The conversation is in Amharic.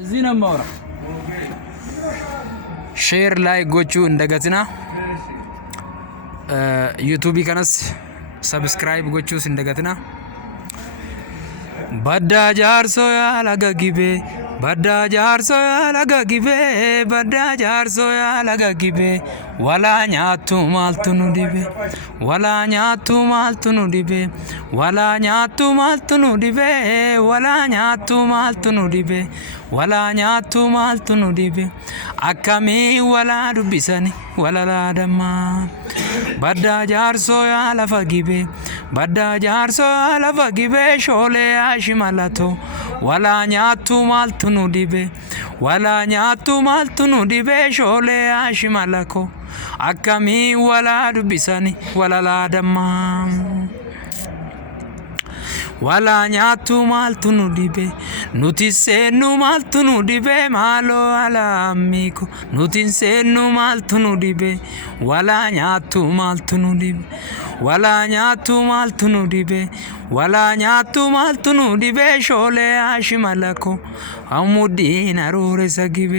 እዚህ ነው የማወራ። ሼር ላይ ጎቹ እንደገትና ዩቲዩብ ከነስ ሰብስክራይብ ጎቹስ እንደገትና በዳ ጃርሶ ያላጋጊቤ በዳ ጃርሶ ያላጋጊቤ በዳ ጃርሶ ያላጋጊቤ ወላኛቱ ማልቱኑ ዲቤ ወላኛቱ ማልቱኑ ዲቤ ወላኛቱ ማልቱኑ ዲቤ ወላኛቱ ማልቱኑ ዲቤ ወላኛቱ ማልቱኑ ዲቤ አካሚ ወላ ዱቢሰኒ ወላላ ደማ በዳ ጃርሶ ያላፋጊቤ በዳ ጃርሶ ያላፋጊቤ ሾሌ አሽማላቶ ወላኛቱ ማልቱኑ ዲቤ ወላኛቱ ማልቱኑ ዲቤ ሾሌ አሽማላኮ አካሚ ወላ ዱቢሰኒ ወላላ ደማ ወላኛቱ ማልቱኑ ዲቤ ኑቲሴኑ ማልቱኑ ዲቤ ማሎ አላሚኮ ኑቲሴኑ ማልቱኑ ዲቤ ወላኛቱ ማልቱኑ ዲቤ ወላኛቱ ማልቱኑ ዲቤ ወላኛቱ ማልቱኑ ዲቤ ሾሌ አሽመለኮ አሙዲን አሩሬ ሰጊቤ